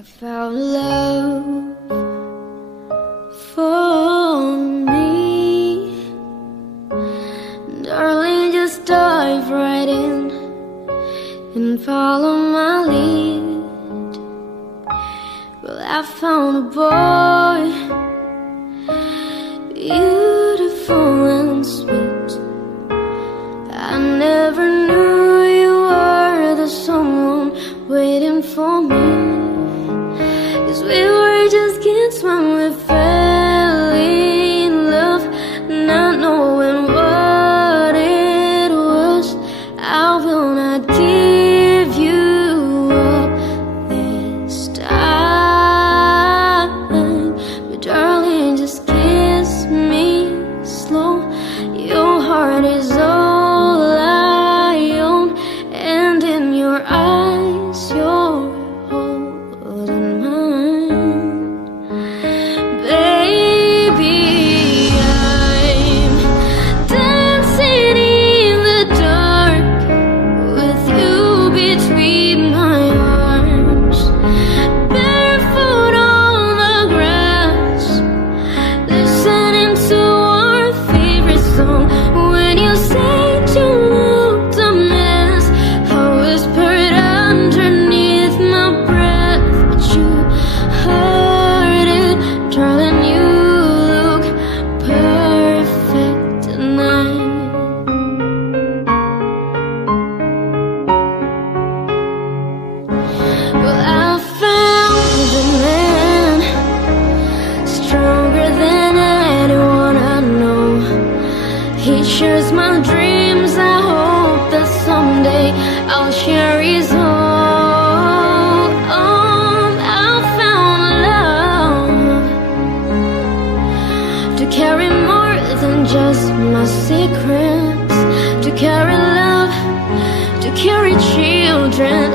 I found love for me. Darling, just dive right in and follow my lead. Well, I found a boy, beautiful and sweet. I never knew you were the someone waiting for me. 'Cause we were just kids when we fell in love, not knowing what it was. I will not give you up this time, but darling, just kiss me slow. Your heart is all I own, and in your eyes you're holding mine. Baby, I'm dancing in the dark with you between my arms, barefoot on the grass, listening to our favorite song. When you said you looked a mess, I whispered underneath my breath, but you heard it. Darling, you look perfect tonight. Well, I found a man stronger than anyone I know. He shares my dreams. I hope that someday I'll share his own. I found love to carry more than just my secrets, to carry love, to carry children.